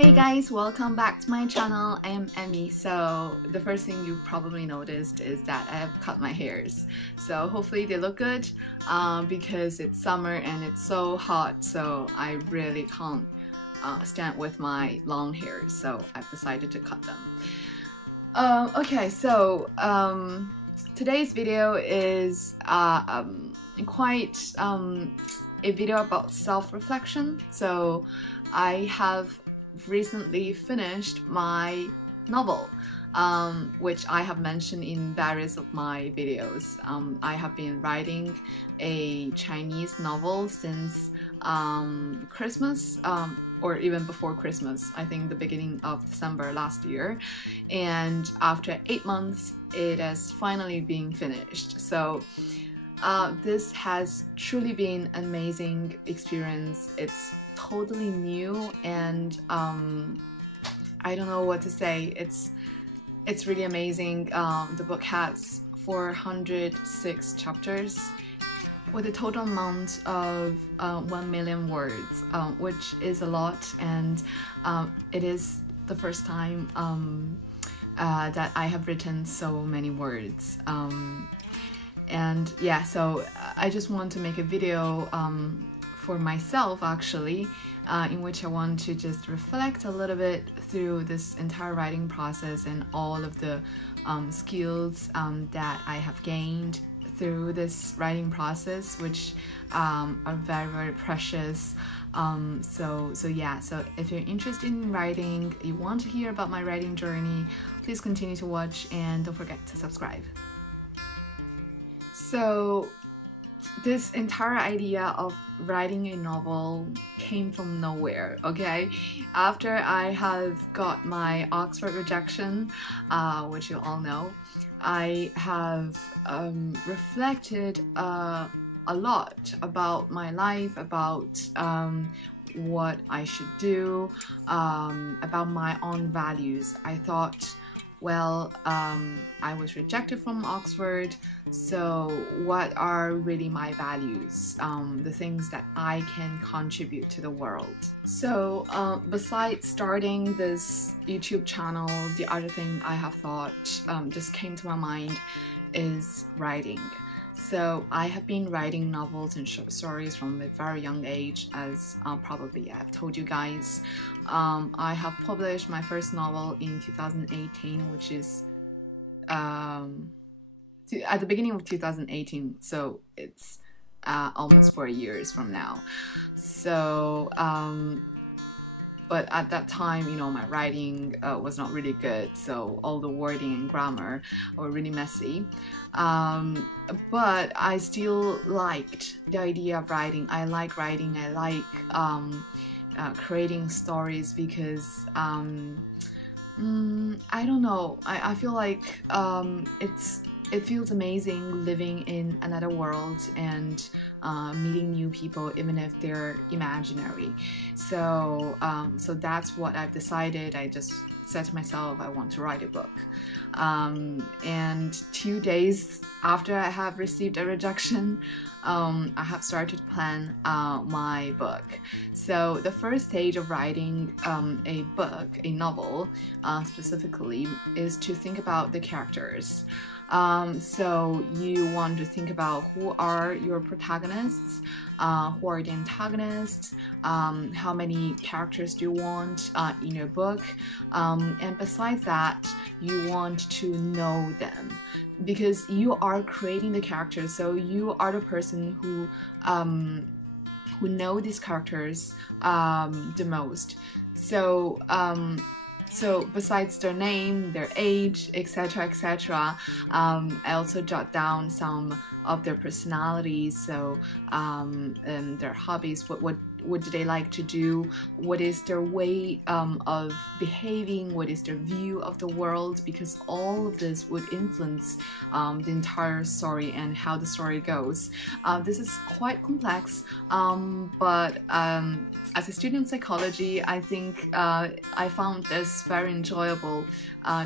Hey guys, welcome back to my channel. I am Emmy. So the first thing you probably noticed is that I have cut my hairs. So hopefully they look good because it's summer and it's so hot, so I really can't stand with my long hairs, so I've decided to cut them. Okay, so today's video is quite a video about self-reflection. So I have recently finished my novel, which I have mentioned in various of my videos. I have been writing a Chinese novel since Christmas, or even before Christmas, I think the beginning of December last year, and after 8 months it has finally been finished. So this has truly been an amazing experience. It's totally new and I don't know what to say. It's really amazing. The book has 406 chapters with a total amount of 1 million words, which is a lot, and it is the first time that I have written so many words. And yeah, so I just want to make a video for myself actually, in which I want to just reflect a little bit through this entire writing process and all of the skills that I have gained through this writing process, which are very precious. So yeah, so if you're interested in writing, you want to hear about my writing journey, please continue to watch and don't forget to subscribe. So this entire idea of writing a novel came from nowhere, okay? After I have got my Oxford rejection, which you all know, I have reflected a lot about my life, about what I should do, about my own values. I thought, well, I was rejected from Oxford, so what are really my values, the things that I can contribute to the world? So besides starting this YouTube channel, the other thing I have thought just came to my mind is writing. So I have been writing novels and short stories from a very young age, as probably I've told you guys. I have published my first novel in 2018, which is at the beginning of 2018, so it's almost 4 years from now. So but at that time, you know, my writing was not really good, so all the wording and grammar were really messy. But I still liked the idea of writing. I like writing. I like creating stories because I don't know. I feel like it feels amazing living in another world and meeting new people, even if they're imaginary. So so that's what I've decided. I just said to myself, I want to write a book. And 2 days after I have received a rejection, I have started to plan my book. So the first stage of writing a book, a novel specifically, is to think about the characters. So you want to think about who are your protagonists, who are the antagonists, how many characters do you want in your book, and besides that, you want to know them, because you are creating the characters, so you are the person who know these characters the most. So so besides their name, their age, etc., etc., I also jot down some of their personalities, so and their hobbies, what do they like to do, what is their way of behaving, what is their view of the world, because all of this would influence the entire story and how the story goes. This is quite complex, but as a student of psychology, I think I found this very enjoyable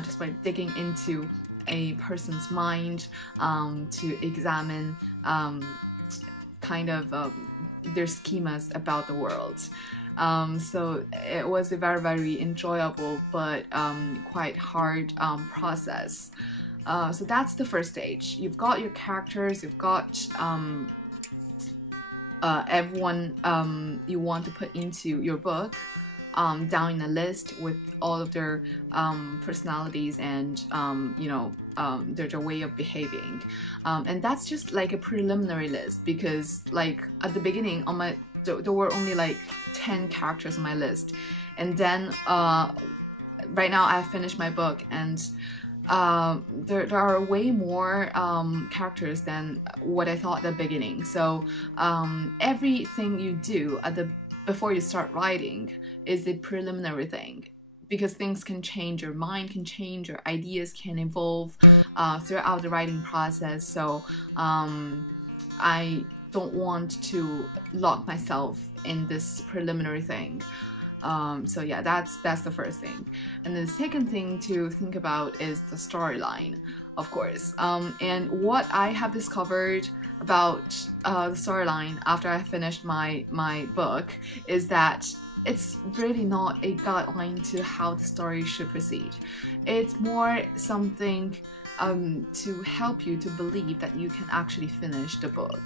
just by digging into a person's mind to examine kind of their schemas about the world. So it was a very, very enjoyable but quite hard process. So that's the first stage. You've got your characters, you've got everyone you want to put into your book down in a list with all of their personalities and their way of behaving, and that's just like a preliminary list, because like at the beginning on my there were only like 10 characters on my list, and then right now I finished my book, and there are way more characters than what I thought at the beginning. So everything you do before you start writing is a preliminary thing, because things can change, your mind can change, your ideas can evolve throughout the writing process. So I don't want to lock myself in this preliminary thing. So yeah, that's the first thing. And the second thing to think about is the storyline, of course. And what I have discovered about the storyline after I finished my book is that it's really not a guideline to how the story should proceed. It's more something to help you to believe that you can actually finish the book.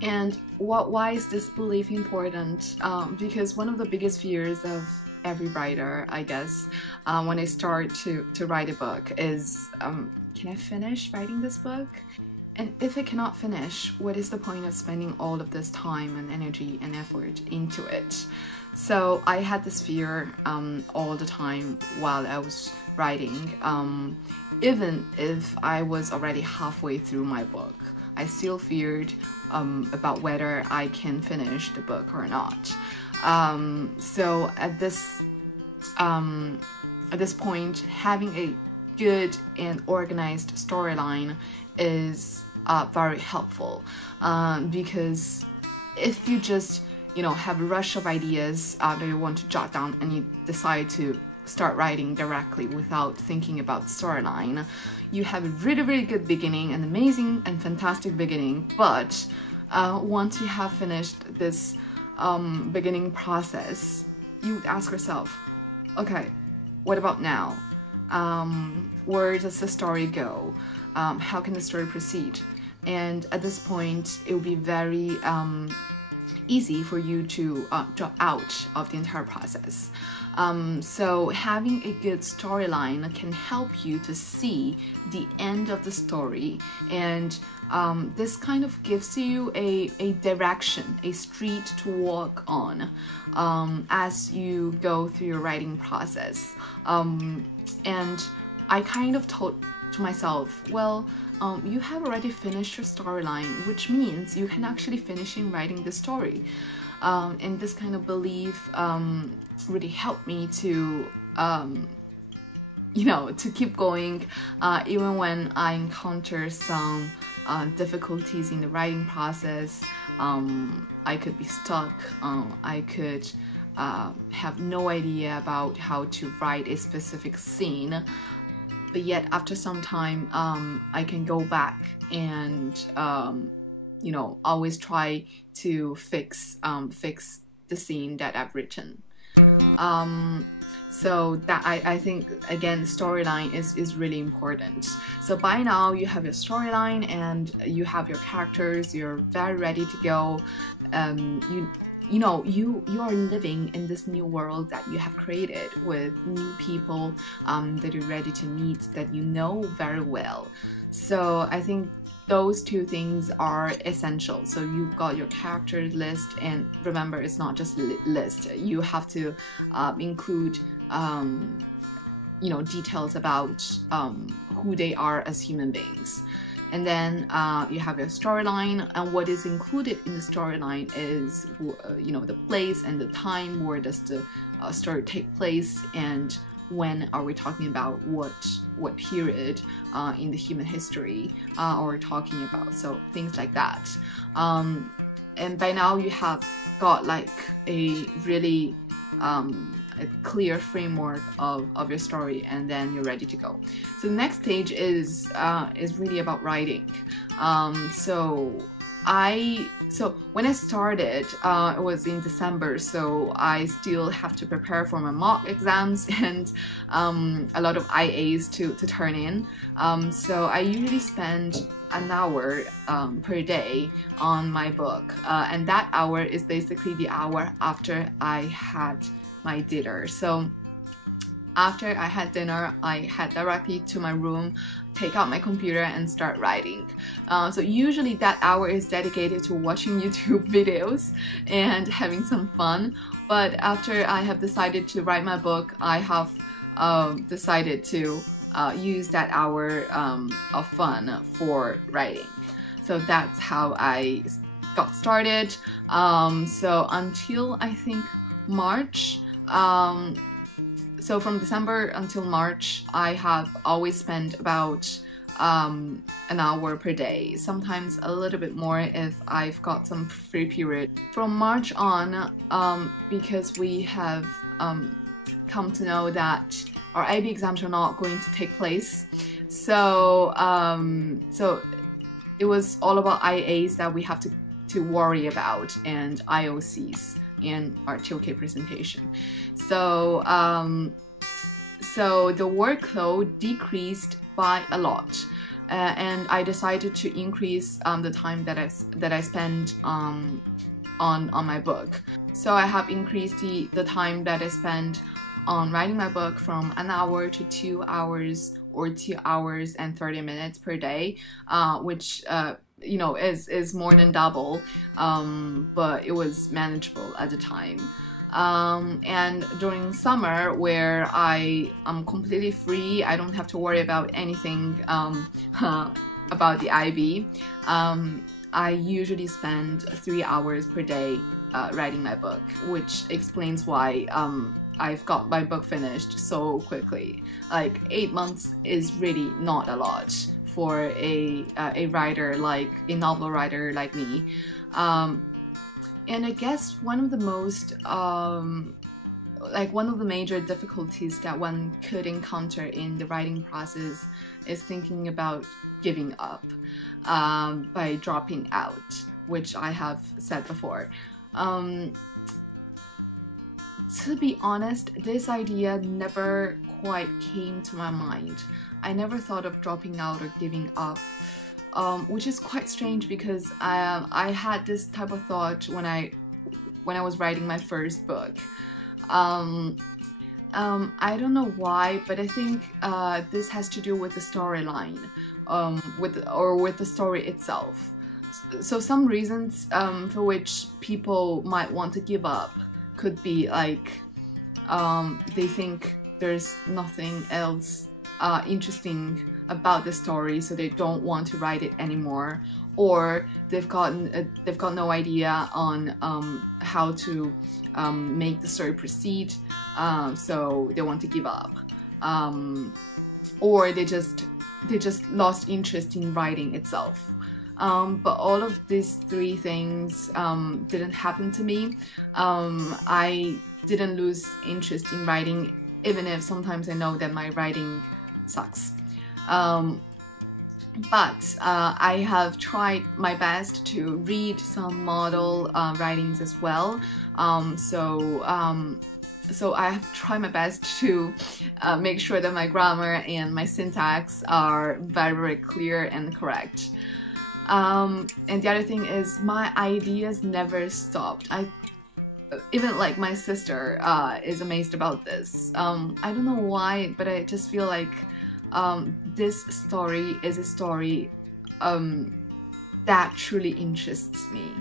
And why is this belief important? Because one of the biggest fears of every writer, I guess, when they start to write a book is, can I finish writing this book? And if I cannot finish, what is the point of spending all of this time and energy and effort into it? So I had this fear all the time while I was writing, even if I was already halfway through my book. I still feared about whether I can finish the book or not. So at this point, having a good and organized storyline is very helpful, because if you just have a rush of ideas that you want to jot down and you decide to start writing directly without thinking about the storyline, you have a really, really good beginning, an amazing and fantastic beginning, but once you have finished this beginning process, you would ask yourself, okay, what about now? Where does the story go? How can the story proceed? And at this point, it will be very easy for you to drop out of the entire process. So having a good storyline can help you to see the end of the story, and this kind of gives you a direction, a street to walk on as you go through your writing process. And I kind of told to myself, well, you have already finished your storyline, which means you can actually finish writing the story. And this kind of belief really helped me to to keep going, even when I encounter some difficulties in the writing process. I could be stuck, I could have no idea about how to write a specific scene, but yet after some time I can go back and always try to fix the scene that I've written. So that I think, again, the storyline is really important. So by now you have your storyline and you have your characters, you're very ready to go. You are living in this new world that you have created with new people that you're ready to meet, that you know very well. So I think those two things are essential. So you've got your character list, and remember, it's not just a list. You have to include details about who they are as human beings. And then you have your storyline, and what is included in the storyline is the place and the time. Where does the story take place, and when are we talking about what period in the human history are we talking about? So things like that. And by now you have got like a really a clear framework of your story, and then you're ready to go. So the next stage is really about writing. So So when I started, it was in December, so I still have to prepare for my mock exams and a lot of IAs to turn in. So I usually spend an hour per day on my book, and that hour is basically the hour after I had my dinner. So after I had dinner, I head directly to my room, take out my computer and start writing. So usually that hour is dedicated to watching YouTube videos and having some fun. But after I have decided to write my book, I have decided to use that hour of fun for writing. So that's how I got started. So until I think March, so from December until March, I have always spent about an hour per day, sometimes a little bit more if I've got some free period. From March on, because we have come to know that our IB exams are not going to take place, so so it was all about IAs that we have to worry about, and IOCs and our TOK presentation. So so the workload decreased by a lot, and I decided to increase the time that I spend on my book. So I have increased the time that I spend on writing my book from an hour to 2 hours, or 2 hours and 30 minutes per day, which you know, is more than double, but it was manageable at the time. And during summer, where I am completely free, I don't have to worry about anything about the IB, I usually spend 3 hours per day writing my book, which explains why I've got my book finished so quickly. Like 8 months is really not a lot for a writer, like a novel writer like me. And I guess one of the most one of the major difficulties that one could encounter in the writing process is thinking about giving up by dropping out, which I have said before. To be honest, this idea never quite came to my mind. I never thought of dropping out or giving up, which is quite strange because I had this type of thought when I was writing my first book. I don't know why, but I think this has to do with the storyline, with the story itself. So some reasons for which people might want to give up could be like they think there's nothing else interesting about the story, so they don't want to write it anymore, or they've got no idea on how to make the story proceed, so they want to give up, or they just lost interest in writing itself. But all of these three things didn't happen to me. I didn't lose interest in writing, even if sometimes I know that my writing sucks. But I have tried my best to read some model writings as well. So I have tried my best to make sure that my grammar and my syntax are very, very clear and correct. And the other thing is my ideas never stopped. Even like my sister is amazed about this. I don't know why, but I just feel like this story is a story that truly interests me.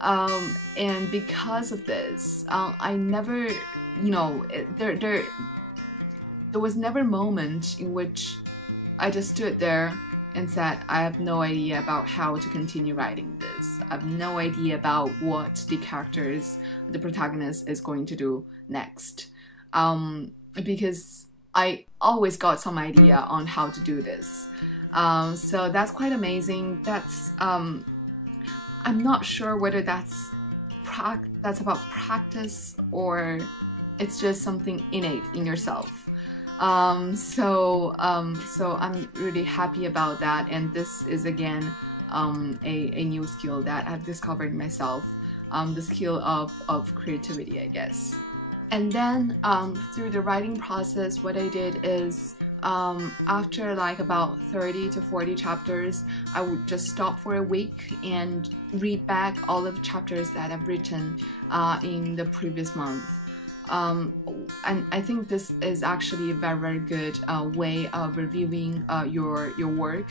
And because of this, I never, you know, there was never a moment in which I just stood there and said, I have no idea about how to continue writing this. I have no idea about what the characters, the protagonist is going to do next. Because I always got some idea on how to do this. So that's quite amazing. That's, I'm not sure whether that's about practice or it's just something innate in yourself. So I'm really happy about that, and this is again a new skill that I've discovered myself, the skill of creativity, I guess. And then through the writing process, what I did is after like about 30 to 40 chapters, I would just stop for a week and read back all of the chapters that I've written in the previous month. And I think this is actually a very good way of reviewing your work,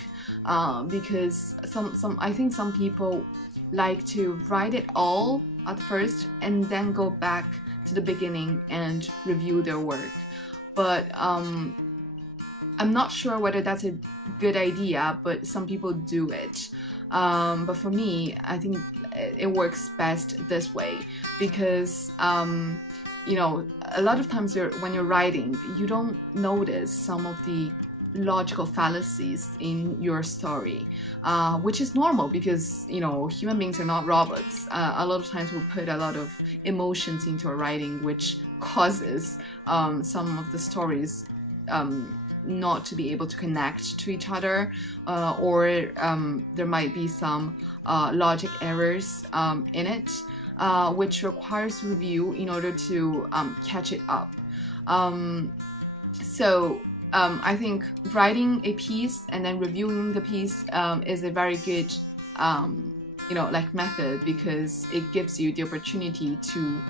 because I think some people like to write it all at first and then go back to the beginning and review their work. But I'm not sure whether that's a good idea, but some people do it. But for me, I think it works best this way, because you know, a lot of times when you're writing, you don't notice some of the logical fallacies in your story, which is normal because, you know, human beings are not robots. A lot of times we put a lot of emotions into our writing, which causes some of the stories not to be able to connect to each other, or there might be some logic errors in it, which requires review in order to catch it up. So I think writing a piece and then reviewing the piece is a very good you know, like method, because it gives you the opportunity to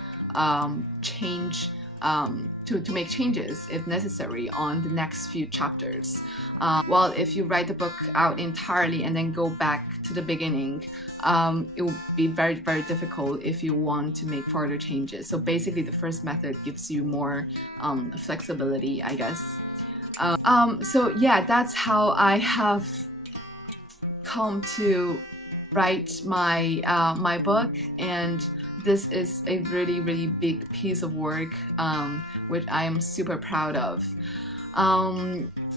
change, to make changes if necessary on the next few chapters. Well, if you write the book out entirely and then go back to the beginning, it will be very difficult if you want to make further changes. So basically the first method gives you more flexibility, I guess. So yeah, that's how I have come to write my my book, and this is a really big piece of work, which I am super proud of.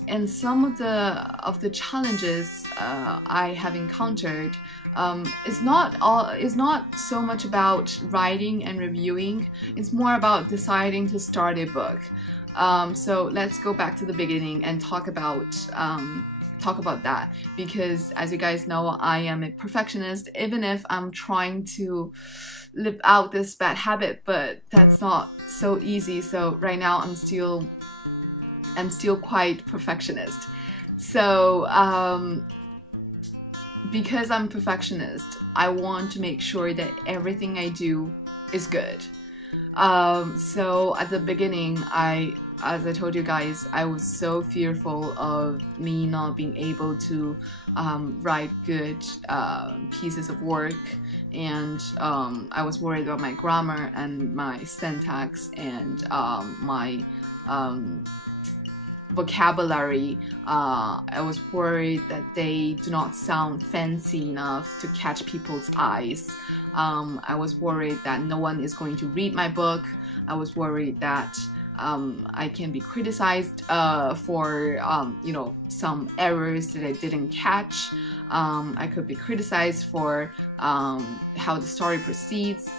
And some of the challenges I have encountered is not so much about writing and reviewing. It's more about deciding to start a book. So let's go back to the beginning and talk about that, because as you guys know, I am a perfectionist, even if I'm trying to live out this bad habit, but that's not so easy. So right now I'm still quite perfectionist. So because I'm perfectionist, I want to make sure that everything I do is good. So at the beginning, as I told you guys, I was so fearful of me not being able to write good pieces of work, and I was worried about my grammar and my syntax and my vocabulary. I was worried that they do not sound fancy enough to catch people's eyes. I was worried that no one is going to read my book. I was worried that I can be criticized for you know, some errors that I didn't catch. I could be criticized for how the story proceeds.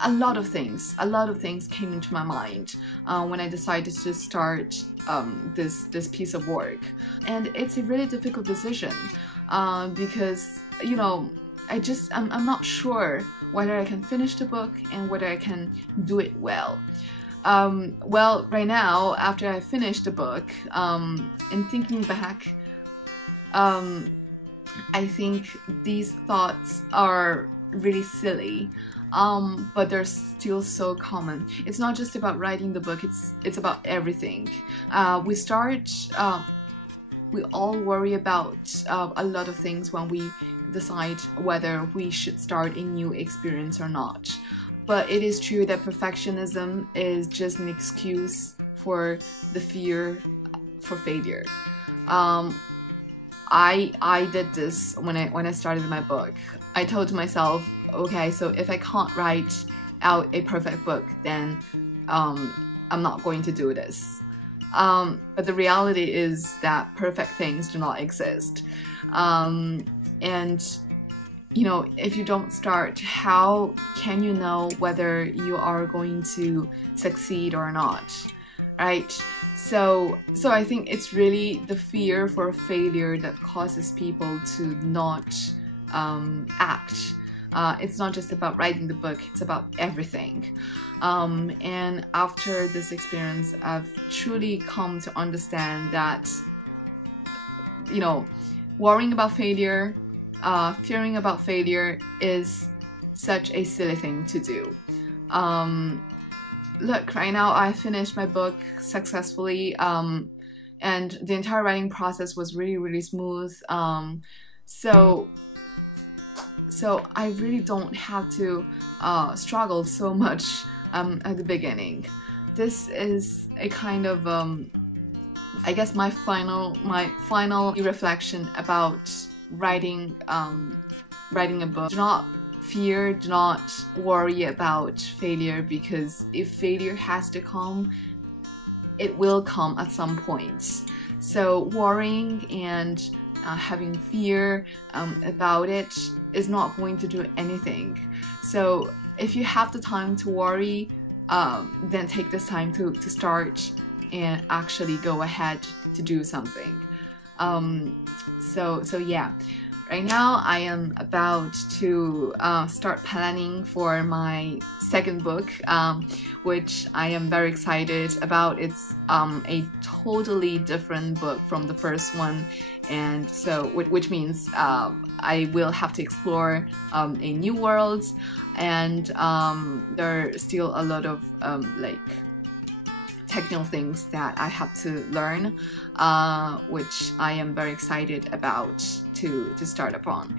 A lot of things came into my mind when I decided to start this piece of work, and it's a really difficult decision because, you know, I'm not sure whether I can finish the book and whether I can do it well. Well, right now, after I finished the book, and thinking back, I think these thoughts are really silly, but they're still so common. It's not just about writing the book, it's about everything. We all worry about a lot of things when we decide whether we should start a new experience or not. But it is true that perfectionism is just an excuse for the fear for failure. I did this when I started my book. I told myself, okay, so if I can't write out a perfect book, then I'm not going to do this. But the reality is that perfect things do not exist. And you know, if you don't start, how can you know whether you are going to succeed or not? right? So I think it's really the fear for failure that causes people to not act. It's not just about writing the book, it's about everything. And after this experience, I've truly come to understand that, you know, worrying about failure, fearing about failure is such a silly thing to do. Look, right now I finished my book successfully, and the entire writing process was really smooth. So I really don't have to struggle so much at the beginning. This is a kind of I guess my final reflection about writing a book. Do not fear, do not worry about failure, because if failure has to come, it will come at some point. So worrying and having fear about it is not going to do anything. So if you have the time to worry, then take this time to start and actually go ahead to do something. So yeah. Right now, I am about to start planning for my second book, which I am very excited about. It's a totally different book from the first one, and so which means I will have to explore a new world, and there are still a lot of like technical things that I have to learn, which I am very excited about to start upon.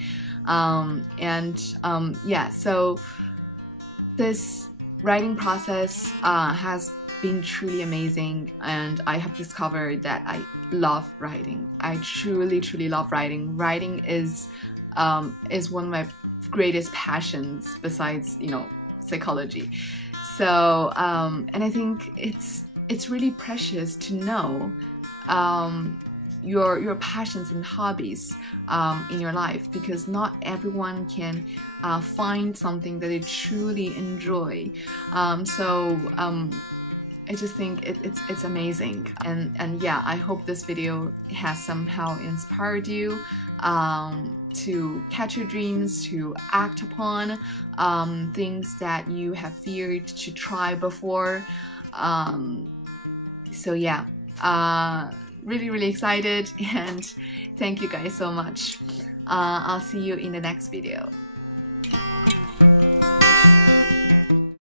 Yeah, so this writing process has been truly amazing, and I have discovered that I love writing. I truly love writing. Writing is one of my greatest passions besides, you know, psychology. So and I think it's really precious to know your passions and hobbies in your life, because not everyone can find something that they truly enjoy. I just think it's amazing, and yeah, I hope this video has somehow inspired you to catch your dreams, to act upon things that you have feared to try before. So yeah, really excited, and thank you guys so much. I'll see you in the next video.